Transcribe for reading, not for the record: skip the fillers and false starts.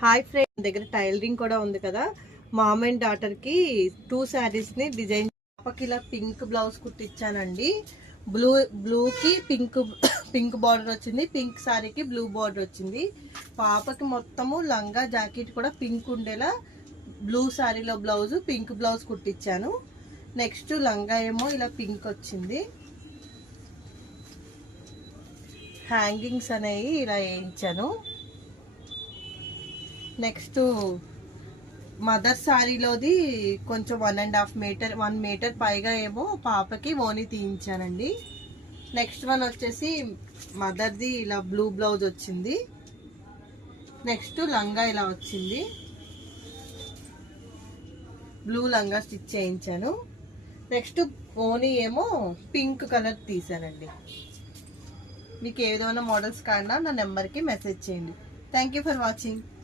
Hi friend, దగ్గర tailoring కూడా ఉంది కదా. మామ్ అండ్ డాటర్ కి 2 శారీస్ ని డిజైన్ పాపకి ఇలా పింక్ బ్లౌజ్ కుట్టించానండి. బ్లూకి పింక్ బార్డర్ వచ్చింది, పింక్ శారీకి బ్లూ బార్డర్ వచ్చింది. పాపకి మొత్తము లంగా జాకెట్ కూడా పింక్ ఉండేలా బ్లూ శారీలో బ్లౌజ్ పింక్ బ్లౌజ్ కుట్టించాను. నెక్స్ట్ లంగా ఏమో ఇలా పింక్ వచ్చింది. హ్యాంగింగ్స్ అనేవి ఇలా వేయించాను. నెక్స్ట్ మదర్ శారీలోది కొంచెం 1.5 మీటర్ 1 మీటర్ పైగా ఏమో పాపకి ఓని తీయించానండి. నెక్స్ట్ వన్ వచ్చేసి మదర్ది ఇలా బ్లూ బ్లౌజ్ వచ్చింది. నెక్స్ట్ లంగా ఇలా వచ్చింది, బ్లూ లంగా స్టిచ్ చేయించాను. నెక్స్ట్ ఓని ఏమో పింక్ కలర్ తీసానండి. మీకు ఏదైనా మోడల్స్ కావాలన్నా నా నెంబర్కి మెసేజ్ చేయండి. Thank you for watching.